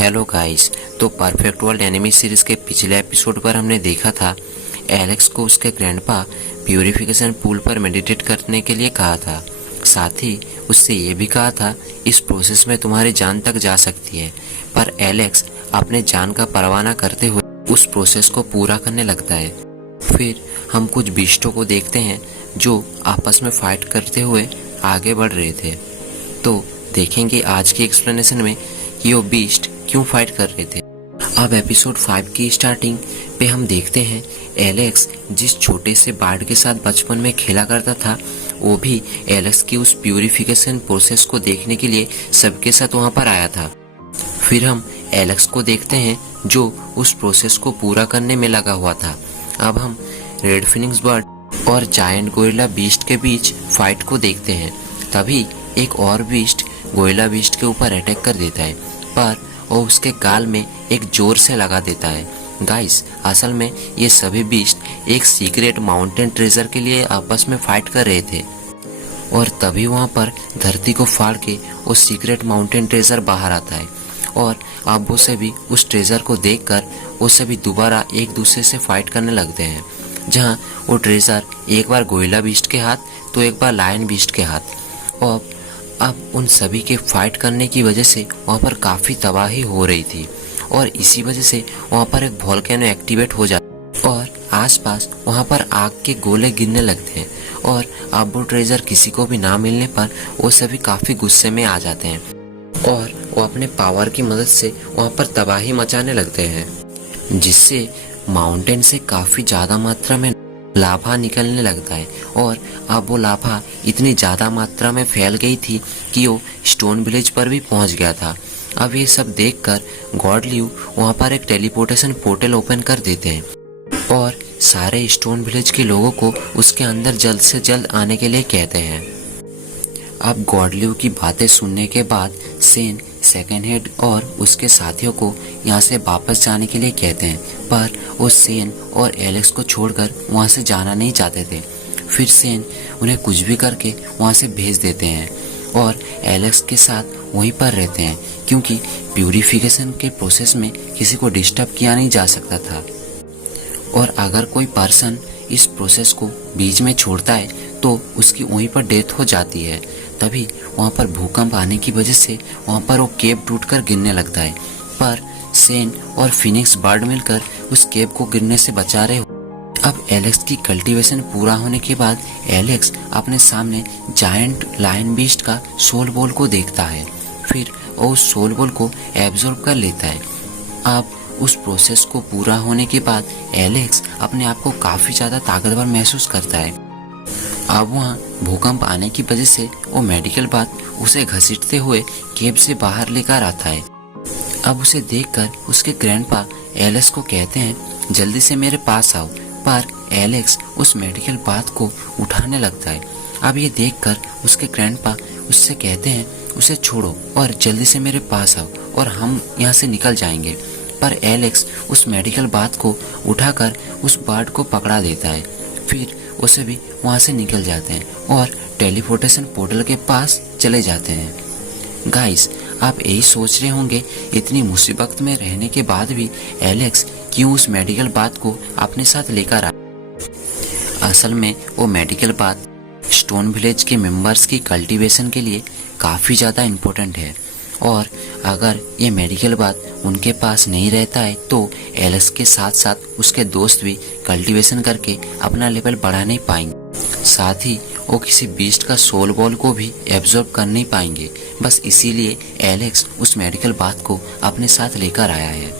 Hello guys. तो perfect world enemy series के पिछले एपिसोड पर हमने देखा था एलेक्स को उसके ग्रैंडपा प्यूरिफिकेशन पूल पर मेडिटेट करने के लिए कहा था। साथ ही उससे ये भी कहा था इस प्रोसेस में तुम्हारी जान तक जा सकती है। पर एलेक्स अपने जान का परवाह न करते हुए उस प्रोसेस को पूरा करने लगता है। फिर हम कुछ बीस्टों को देखते हैं जो आपस में फाइट करते हुए आगे बढ़ रहे थे। तो देखेंगे आज की एक्सप्लेनेशन में कि वो बीस्ट क्यों फाइट कर रहे थे। अब एपिसोड 5 की स्टार्टिंग पे हम देखते हैं एलेक्स जिस छोटे से बार्ड के साथ बचपन में खेला करता था वो भी एलेक्स की उस प्यूरिफिकेशन प्रोसेस को देखने के लिए सबके साथ वहाँ पर आया था। फिर हम एलेक्स को देखते हैं जो उस प्रोसेस को पूरा करने में लगा हुआ था। अब हम रेड फिनिक्स बर्ड और जायंट गोरिल्ला बीस्ट के बीच फाइट को देखते हैं। तभी एक और बीस्ट गोरिल्ला बीस्ट के ऊपर अटैक कर देता है पर वो उसके गाल में एक जोर से लगा देता है। गाइस, असल में ये सभी बीस्ट एक सीक्रेट माउंटेन ट्रेजर के लिए आपस में फाइट कर रहे थे और तभी वहाँ पर धरती को फाड़ के वो सीक्रेट माउंटेन ट्रेजर बाहर आता है और अब वो सभी उस ट्रेजर को देखकर वो सभी दोबारा एक दूसरे से फाइट करने लगते हैं। जहाँ वो ट्रेजर एक बार गोरिल्ला बीस्ट के हाथ तो एक बार लायन बीस्ट के हाथ। और अब उन सभी के फाइट करने की वजह से वहाँ पर काफ़ी तबाही हो रही थी और इसी वजह से वहाँ पर एक वोल्केनो एक्टिवेट हो जाता और आसपास वहाँ पर आग के गोले गिरने लगते हैं। और अब वो ट्रेजर किसी को भी ना मिलने पर वो सभी काफ़ी गुस्से में आ जाते हैं और वो अपने पावर की मदद से वहाँ पर तबाही मचाने लगते हैं जिससे माउंटेन से काफ़ी ज़्यादा मात्रा में लाभा निकलने लगता है। और अब वो लाभा इतनी ज़्यादा मात्रा में फैल गई थी कि वो स्टोन विलेज पर भी पहुंच गया था। अब ये सब देखकर गॉड ल्यू वहाँ पर एक टेलीपोर्टेशन पोर्टल ओपन कर देते हैं और सारे स्टोन विलेज के लोगों को उसके अंदर जल्द से जल्द आने के लिए कहते हैं। अब गॉड ल्यू की बातें सुनने के बाद सेन सेकेंड हेड और उसके साथियों को यहाँ से वापस जाने के लिए कहते हैं पर वो सेन और एलेक्स को छोड़कर वहाँ से जाना नहीं चाहते थे। फिर सेन उन्हें कुछ भी करके वहाँ से भेज देते हैं और एलेक्स के साथ वहीं पर रहते हैं क्योंकि प्यूरिफिकेशन के प्रोसेस में किसी को डिस्टर्ब किया नहीं जा सकता था और अगर कोई पर्सन इस प्रोसेस को बीच में छोड़ता है तो उसकी वहीं पर डेथ हो जाती है। तभी वहाँ पर भूकंप आने की वजह से वहाँ पर वो केव टूटकर गिरने लगता है पर सेन और फिनिक्स बर्ड मिलकर उस केव को गिरने से बचा रहे। अब एलेक्स की कल्टीवेशन पूरा होने के बाद एलेक्स अपने सामने जायंट लायन बीस्ट का सोल बॉल को देखता है। फिर वो उस सोल बॉल को एब्जॉर्ब कर लेता है। अब उस प्रोसेस को पूरा होने के बाद एलेक्स अपने आप को काफ़ी ज़्यादा ताकतवर महसूस करता है। अब वहाँ भूकंप आने की वजह से वो मेडिकल बात उसे घसीटते हुए केव से बाहर लेकर आता है। अब उसे देखकर उसके ग्रैंडपा एलेक्स को कहते हैं जल्दी से मेरे पास आओ पर एलेक्स उस मेडिकल बात को उठाने लगता है। अब ये देखकर उसके ग्रैंडपा उससे कहते हैं उसे छोड़ो और जल्दी से मेरे पास आओ और हम यहाँ से निकल जाएंगे। पर एलेक्स उस मेडिकल बात को उठाकर उस बर्ड को पकड़ा देता है। फिर वो सभी वहाँ से निकल जाते हैं और टेलीपोर्टेशन पोर्टल के पास चले जाते हैं। गाइस, आप यही सोच रहे होंगे इतनी मुसीबत में रहने के बाद भी एलेक्स क्यों उस मेडिकल बात को अपने साथ लेकर आया। असल में वो मेडिकल बात स्टोन विलेज के मेंबर्स की कल्टीवेशन के लिए काफ़ी ज़्यादा इम्पोर्टेंट है और अगर ये मेडिकल बात उनके पास नहीं रहता है तो एलेक्स के साथ साथ उसके दोस्त भी कल्टीवेशन करके अपना लेवल बढ़ा नहीं पाएंगे। साथ ही वो किसी बीस्ट का सोल बॉल को भी एब्जॉर्ब कर नहीं पाएंगे। बस इसीलिए एलेक्स उस मेडिकल बात को अपने साथ लेकर आया है।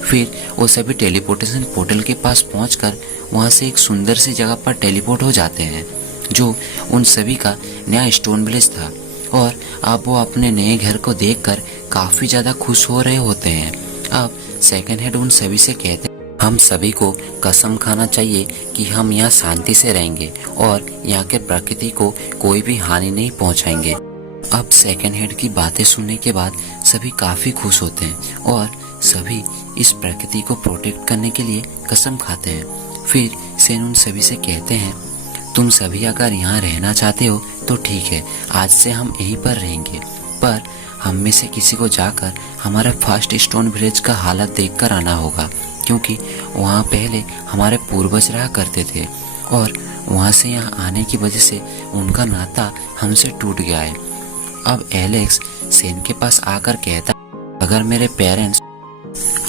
फिर वो सभी टेलीपोर्टेशन पोर्टल के पास पहुंचकर वहां से एक सुंदर सी जगह पर टेलीपोर्ट हो जाते हैं जो उन सभी का नया स्टोन विलेज था और अब वो अपने नए घर को देखकर काफ़ी ज़्यादा खुश हो रहे होते हैं। अब सेकंड हेड उन सभी से कहते हैं हम सभी को कसम खाना चाहिए कि हम यहाँ शांति से रहेंगे और यहाँ के प्रकृति को कोई भी हानि नहीं पहुँचाएंगे। अब सेकंड हेड की बातें सुनने के बाद सभी काफ़ी खुश होते हैं और सभी इस प्रकृति को प्रोटेक्ट करने के लिए कसम खाते हैं। फिर सेन उन सभी से कहते हैं तुम सभी अगर यहाँ रहना चाहते हो तो ठीक है, आज से हम यहीं पर रहेंगे पर हम में से किसी को जाकर हमारे फर्स्ट स्टोन विलेज का हालत देखकर आना होगा, क्योंकि वहाँ पहले हमारे पूर्वज रहा करते थे और वहाँ से यहाँ आने की वजह से उनका नाता हमसे टूट गया है। अब एलेक्स सेन के पास आकर कहता, अगर मेरे पेरेंट्स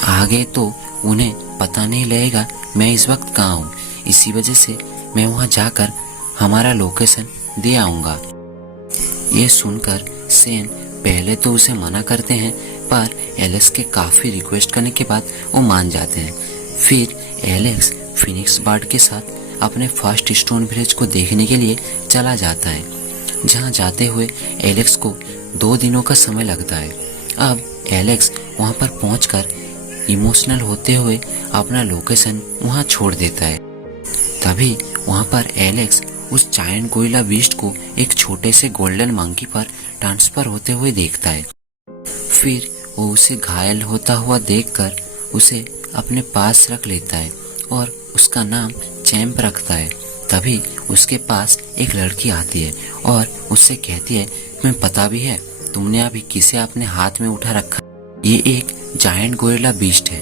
आ गए तो उन्हें पता नहीं लगेगा मैं इस वक्त कहाँ हूँ, इसी वजह से मैं वहाँ जाकर हमारा लोकेशन दे आऊँगा। ये सुनकर सेन पहले तो उसे मना करते हैं, पर एलेक्स के काफ़ी रिक्वेस्ट करने के बाद वो मान जाते हैं। फिर एलेक्स फिनिक्स बार्ड के साथ अपने फर्स्ट स्टोन विलेज को देखने के लिए चला जाता है, जहाँ जाते हुए एलेक्स को 2 दिनों का समय लगता है। अब एलेक्स वहाँ पर पहुँचकर इमोशनल होते हुए अपना लोकेशन वहाँ छोड़ देता है। तभी वहाँ पर एलेक्स उस जायंट गोरिल्ला बीस्ट को एक छोटे से गोल्डन मंकी पर ट्रांसफर होते हुए देखता है। फिर वो उसे घायल होता हुआ देखकर उसे अपने पास रख लेता है और उसका नाम चैंप रखता है। तभी उसके पास एक लड़की आती है और उससे कहती है, तुम्हें पता भी है तुमने अभी किसे अपने हाथ में उठा रखा? ये एक जायंट गोरिल्ला बीस्ट है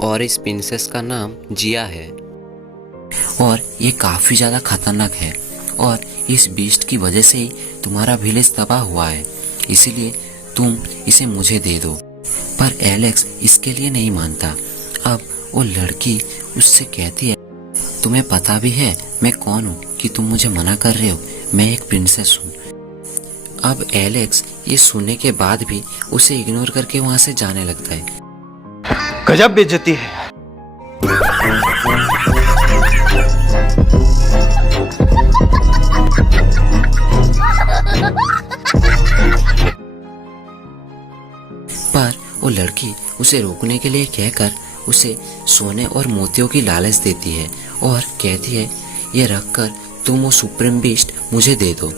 और इस प्रिंसेस का नाम जिया है और ये काफ़ी ज़्यादा खतरनाक है और इस बीस्ट की वजह से ही तुम्हारा विलेज तबाह हुआ है, इसीलिए तुम इसे मुझे दे दो। पर एलेक्स इसके लिए नहीं मानता। अब वो लड़की उससे कहती है, तुम्हें पता भी है मैं कौन हूँ कि तुम मुझे मना कर रहे हो? मैं एक प्रिंसेस हूँ। अब एलेक्स ये सुनने के बाद भी उसे इग्नोर करके वहाँ से जाने लगता है। गजब बेइज्जती है। पर वो लड़की उसे रोकने के लिए कहकर उसे सोने और मोतियों की लालच देती है और कहती है, ये रखकर तुम वो सुप्रीम बीस्ट मुझे दे दो।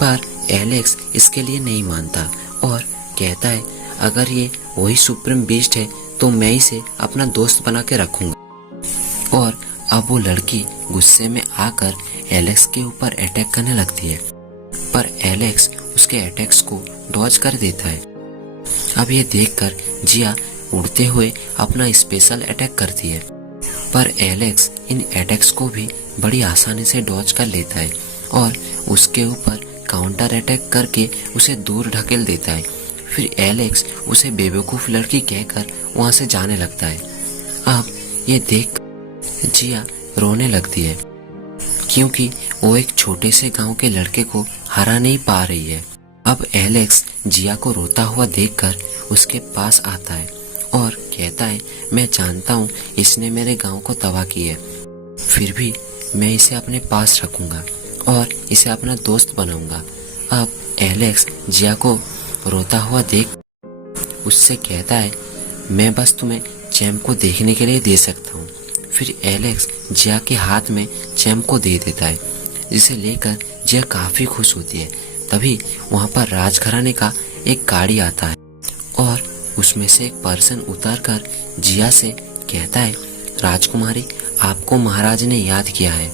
पर एलेक्स इसके लिए नहीं मानता और कहता है, अगर ये वही सुप्रीम बीस्ट है तो मैं इसे अपना दोस्त बना के रखूंगा। और अब वो लड़की गुस्से में आकर एलेक्स के ऊपर अटैक करने लगती है, पर एलेक्स उसके अटैक्स को डॉज कर देता है। अब ये देखकर जिया उड़ते हुए अपना स्पेशल अटैक करती है, पर एलेक्स इन अटैक्स को भी बड़ी आसानी से डॉज कर लेता है और उसके ऊपर काउंटर अटैक करके उसे दूर ढकेल देता है। फिर एलेक्स उसे बेवकूफ़ लड़की कहकर वहाँ से जाने लगता है। अब ये देख जिया रोने लगती है, क्योंकि वो एक छोटे से गांव के लड़के को हरा नहीं पा रही है। अब एलेक्स जिया को रोता हुआ देखकर उसके पास आता है और कहता है, मैं जानता हूँ इसने मेरे गांव को तबाह किया है, फिर भी मैं इसे अपने पास रखूँगा और इसे अपना दोस्त बनाऊँगा। अब एलेक्स जिया को रोता हुआ देख उससे कहता है, मैं बस तुम्हें चैंप को देखने के लिए दे सकता हूँ। फिर एलेक्स जिया के हाथ में चैंप को दे देता है, जिसे लेकर जिया काफ़ी खुश होती है। तभी वहाँ पर राजघराने का एक गाड़ी आता है और उसमें से एक पर्सन उतरकर जिया से कहता है, राजकुमारी, आपको महाराज ने याद किया है,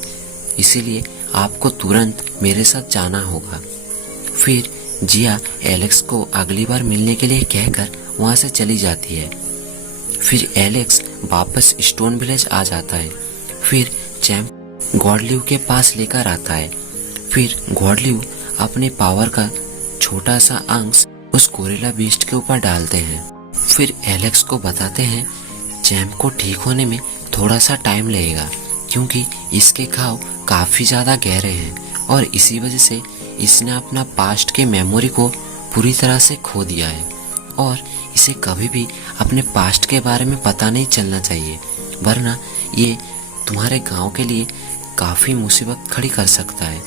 इसीलिए आपको तुरंत मेरे साथ जाना होगा। फिर जिया एलेक्स को अगली बार मिलने के लिए कहकर वहाँ से चली जाती है। फिर एलेक्स वापस स्टोन विलेज आ जाता है। फिर चैंप गॉडलिव के पास लेकर आता है। फिर गॉडलिव अपने पावर का छोटा सा अंश उस गोरिल्ला बीस्ट के ऊपर डालते हैं। फिर एलेक्स को बताते हैं, चैंप को ठीक होने में थोड़ा सा टाइम लगेगा, क्योंकि इसके घाव काफ़ी ज़्यादा गहरे हैं और इसी वजह से इसने अपना पास्ट के मेमोरी को पूरी तरह से खो दिया है और इसे कभी भी अपने पास्ट के बारे में पता नहीं चलना चाहिए, वरना ये तुम्हारे गांव के लिए काफ़ी मुसीबत खड़ी कर सकता है।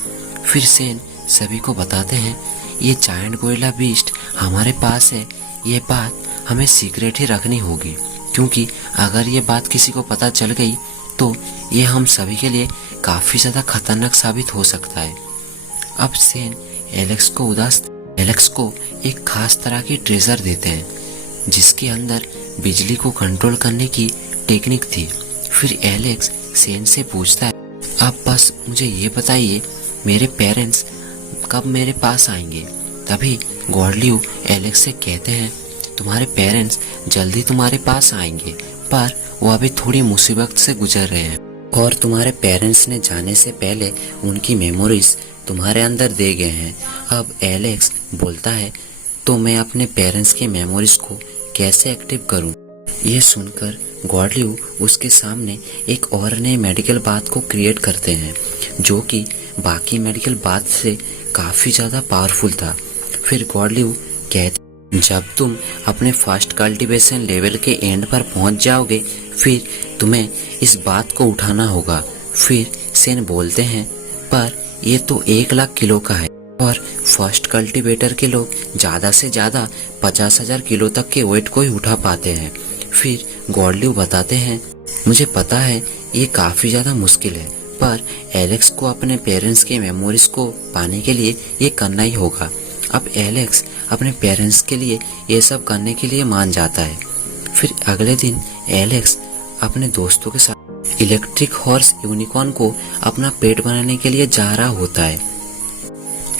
फिर सेन सभी को बताते हैं, ये जायंट गोरिल्ला बीस्ट हमारे पास है, ये बात हमें सीक्रेट ही रखनी होगी, क्योंकि अगर ये बात किसी को पता चल गई तो ये हम सभी के लिए काफ़ी ज़्यादा खतरनाक साबित हो सकता है। अब सेन एलेक्स को एक खास तरह की ट्रेजर देते हैं, जिसके अंदर बिजली को कंट्रोल करने की टेक्निक थी। फिर एलेक्स सेन से पूछता है, अब बस मुझे ये बताइए मेरे पेरेंट्स कब मेरे पास आएंगे? तभी गॉडलियो एलेक्स से कहते हैं, तुम्हारे पेरेंट्स जल्दी तुम्हारे पास आएंगे, पर वो अभी थोड़ी मुसीबत से गुजर रहे हैं और तुम्हारे पेरेंट्स ने जाने से पहले उनकी मेमोरीज तुम्हारे अंदर दे गए हैं। अब एलेक्स बोलता है, तो मैं अपने पेरेंट्स की मेमोरीज को कैसे एक्टिव करूं? ये सुनकर गॉडलियो उसके सामने एक और नई मेडिकल बात को क्रिएट करते हैं, जो कि बाकी मेडिकल बात से काफ़ी ज़्यादा पावरफुल था। फिर गॉडलियो कहते, जब तुम अपने फर्स्ट कल्टीवेशन लेवल के एंड पर पहुंच जाओगे, फिर तुम्हें इस बात को उठाना होगा। फिर सेन बोलते हैं, पर ये तो 1 लाख किलो का है और फर्स्ट कल्टीवेटर के लोग ज़्यादा से ज़्यादा 50,000 किलो तक के वेट को ही उठा पाते हैं। फिर गॉडलियो बताते हैं, मुझे पता है ये काफ़ी ज़्यादा मुश्किल है, पर एलेक्स को अपने पेरेंट्स की मेमोरीज को पाने के लिए ये करना ही होगा। अब एलेक्स अपने पेरेंट्स के लिए ये सब करने के लिए मान जाता है। फिर अगले दिन एलेक्स अपने दोस्तों के साथ इलेक्ट्रिक हॉर्स यूनिकॉर्न को अपना पेट बनाने के लिए जा रहा होता है,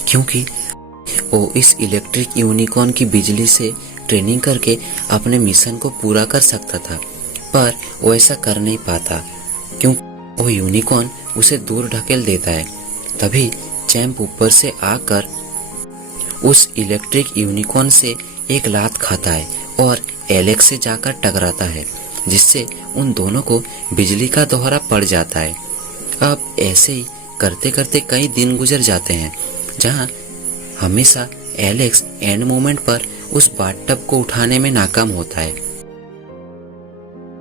क्योंकि वो इस इलेक्ट्रिक यूनिकॉर्न की बिजली से ट्रेनिंग करके अपने मिशन को पूरा कर सकता था, पर वो ऐसा कर नहीं पाता क्योंकि वो यूनिकॉर्न उसे दूर ढकेल देता है। तभी चैंप ऊपर से आकर उस इलेक्ट्रिक यूनिकॉर्न से एक लात खाता है और एलेक्स से जाकर टकराता है, जिससे उन दोनों को बिजली का दोहरा पड़ जाता है। अब ऐसे ही करते करते कई दिन गुजर जाते हैं, जहां हमेशा एलेक्स एंड मोमेंट पर उस बाथटब को उठाने में नाकाम होता है।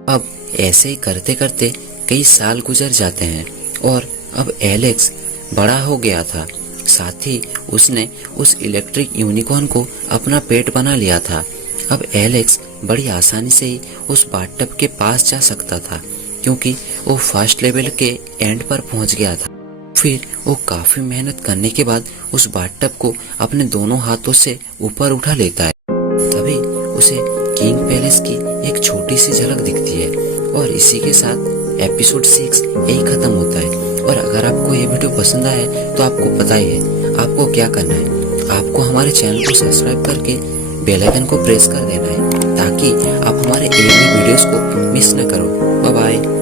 अब ऐसे ही करते करते कई साल गुजर जाते हैं और अब एलेक्स बड़ा हो गया था, साथ ही उसने उस इलेक्ट्रिक यूनिकॉर्न को अपना पेट बना लिया था। अब एलेक्स बड़ी आसानी से ही उस बाथटब के पास जा सकता था, क्योंकि वो फर्स्ट लेवल के एंड पर पहुंच गया था। फिर वो काफी मेहनत करने के बाद उस बाथटब को अपने दोनों हाथों से ऊपर उठा लेता है। तभी उसे किंग पैलेस की एक छोटी सी झलक दिखती है और इसी के साथ एपिसोड 6 यही खत्म होता है। और अगर आपको ये वीडियो पसंद आए तो आपको पता ही है आपको क्या करना है। आपको हमारे चैनल को सब्सक्राइब करके बेल आइकन को प्रेस कर देना है, ताकि आप हमारे एक भी वीडियोस को मिस न करो। Bye bye.